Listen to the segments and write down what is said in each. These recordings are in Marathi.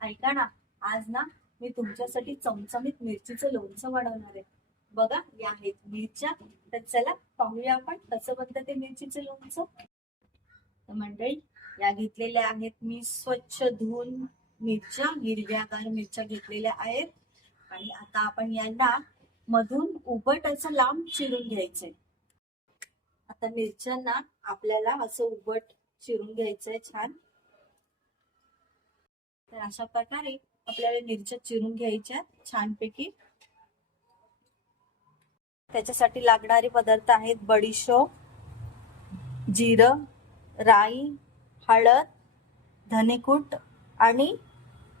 ऐका ना, आज ना मी तुमच्यासाठी चमचमीत मिरचीचं लोणचं बनवणार आहे. बघा, या आहेत मिरच्या. तर चला पाहूया आपण कसं बनतं ते मिरचीचं लोणचं. तर मंडळी, या घेतलेल्या आहेत मी स्वच्छ धुवून मिरच्या, हिरव्यागार मिरच्या घेतलेल्या आहेत. आणि आता आपण यांना मधून उभट असं लांब चिरून घ्यायचंय. आता मिरच्यांना आपल्याला असं उभट चिरून घ्यायचंय छान. तर अशा प्रकारे आपल्याला मिरच्या चिरून घ्यायच्या छानपैकी. त्याच्यासाठी लागणारे पदार्थ आहेत बडीशोप, जिरं, राई, हळद, धनेकूट आणि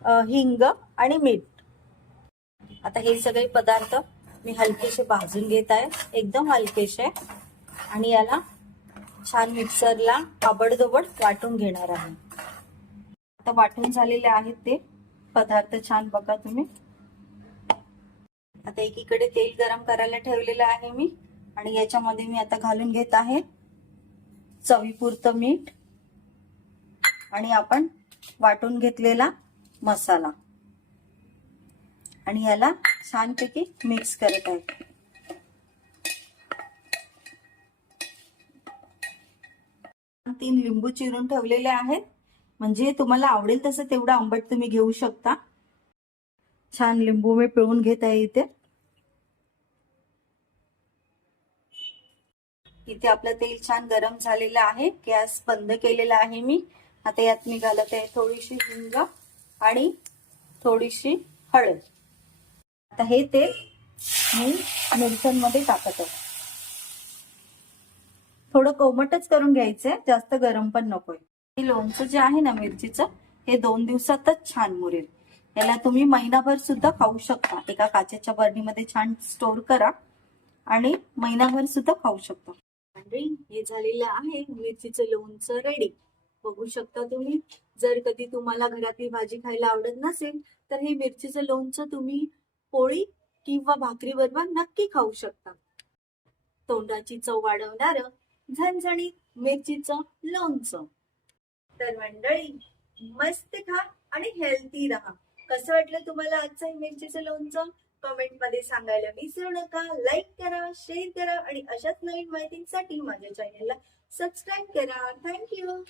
हिंग आणि मीठ. आता हे सगळे पदार्थ मी हलकेसे भाजून घेत आहे, एकदम हलकेसे. आणि याला छान मिक्सरला आबडधोबड वाटून घेणार आहे. आता वाटून झालेले आहेत ते पदार्थ छान, बघा तुम्ही. आता एकीकडे तेल गरम करायला ठेवलेलं आहे मी, आणि याच्यामध्ये मी आता घालून घेत आहे चवीपुरतं मीठ आणि आपण वाटून घेतलेला मसाला, आणि याला छानपैकी मिक्स करत आहे. तीन लिंबू चिरून ठेवलेले आहेत, म्हणजे तुम्हाला आवडेल तसं तेवढं आंबट तुम्ही घेऊ शकता. छान लिंबू मी पिळून घेत आहे इथे. इथे आपलं तेल छान गरम झालेलं आहे, गॅस बंद केलेला आहे मी. आता यात मी घालत आहे थोडीशी हिंग आणि थोडीशी हळद. आता हे तेल मी मिरच्यांमध्ये टाकत आहे. थोडं कोमटच करून घ्यायचंय, जास्त गरम पण नकोय. हे लोणचं जे आहे ना मिरचीचं, हे 2 दिवसातच छान मुरेल. याला तुम्ही महिनाभर सुद्धा खाऊ शकता. एका काचेच्या बरणीमध्ये छान स्टोर करा आणि महिनाभर सुद्धा खाऊ शकता. हे झालेलं आहे मिरचीचं लोणचं रेडी. बघू शकता तुम्ही. जर कधी तुम्हाला घरातली भाजी खायला आवडत नसेल तर हे मिरचीचं लोणचं तुम्ही पोळी किंवा भाकरी बरोबर नक्की खाऊ शकता. तोंडाची चव वाढवणारं झणझणीत मिरचीचं लोणचं. तर मंडळी, मस्त खा आणि हेल्थी राहा. कसं वाटलं तुम्हाला आजचं हे मिरचीचं लोणचं? कमेंट मध्ये सांगायला विसरू नका. लाईक करा, शेअर करा आणि अशाच नवीन माहितीसाठी माझ्या चॅनलला सबस्क्राईब करा. थँक्यू.